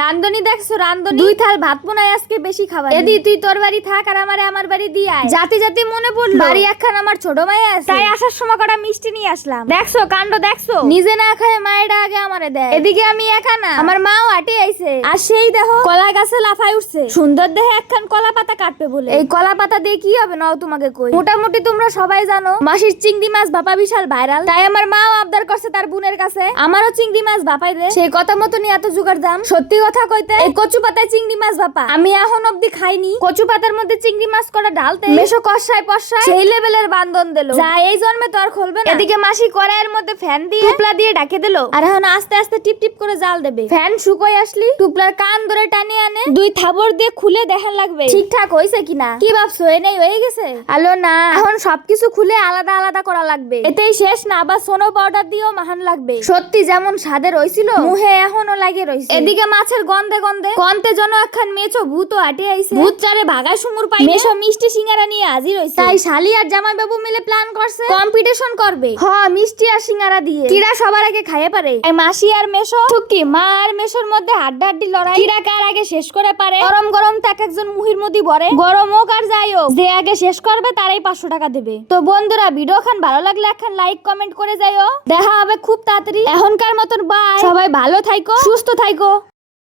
রান্ধনি দেখছো রান্ধনি 2 থাল ভাত বানাই আজকে বেশি খাবার এদি তুই তোর বাড়ি থাক আর আমারে আমার বাড়ি দিয়ে আয় জাতি জাতি মনে পড়লো বাড়ি একখান আমার ছোট মাই আছে তাই আসার সময় কটা মিষ্টি নিয়ে আসলাম দেখছো কাণ্ড দেখছো নিজে না খায় মায়েরা আগে আমারে দেয় এদিকে আমি একা না আমার মাও হাঁটে আইছে আর সেই দেখো কলা গাছে লাফাই উঠছে সুন্দর দেখে একখান কলা পাতা কাটবে বলে এই কলা পাতা দিয়ে কি হবে নাও তোমাকে কই মোটামুটি তোমরা সবাই জানো মাসির চিংড়ি মাছ ভাপা বিশাল ভাইরাল তাই আমার মাও আবদার করছে তার বোনের কাছে আমারও চিংড়ি মাছ ভাপাই দে সেই কথা মতনই এত জোগাড় দাম সত্যি কথা কইতে এই কচু পাতায় চিংড়ি মাছ ভাপা আমি এখন অবধি খাইনি কচু পাতার মধ্যে চিংড়ি মাছ করা ঢালতে মেশো কষায় পশায় সেই লেভেলের বান্ধন দিল যা এই জন্মে তো আর খুলবে না এদিকে মাসি কড়াইয়ের মধ্যে ফ্যান দিয়ে টুপলা দিয়ে ঢাকে দিল আর এখন আস্তে আস্তে টিপ টিপ করে জাল দেবে ফ্যান শুকোয় আসলি টুপলার কান ধরে টানিয়ে আনে 2 থাবর দিয়ে খুলে দেখান লাগবে ঠিকঠাক হইছে কিনা কি ভাবছো এ নেই হয়ে গেছে আলো না এখন সবকিছু খুলে আলাদা আলাদা করা লাগবে এতেই শেষ না আবার সোনো পাউডার দিয়েও মাহান লাগবে সত্যি যেমন স্বাদের হইছিল মুহে এখনো লাগে রইছে এদিকে মাছের গন্ধে গন্ধে কন্তে জন একখান মেছো ভূতও হাঁটে আইছে ভূত চারে ভাগায় সুমুর পাই মেশো মিষ্টি সিঙ্গারা নিয়ে হাজির হইছে তাই শালি আর জামাই বাবু মিলে প্ল্যান করছে কম্পিটিশন করবে মিষ্টি আর সিঙ্গারা দিয়ে কিরা সবার আগে খাইয়ে পারে এই মাসি আর মেশো টুকি মা আর মেশোর মধ্যে হাড্ডাহাড্ডি লড়াই কিরা কার আগে শেষ করে পারে গরম গরম তাক একজন মুহির মধ্যে ভরে গরম হোক আর যাই হোক যে আগে শেষ করবে তারাই 500 টাকা দেবে তো বন্ধুরা ভিডিও খান ভালো লাগলে একখান লাইক কমেন্ট করে যাইও দেখা হবে খুব তাড়াতাড়ি এখনকার মতন বাই সবাই ভালো থাইকো সুস্থ থাইকো।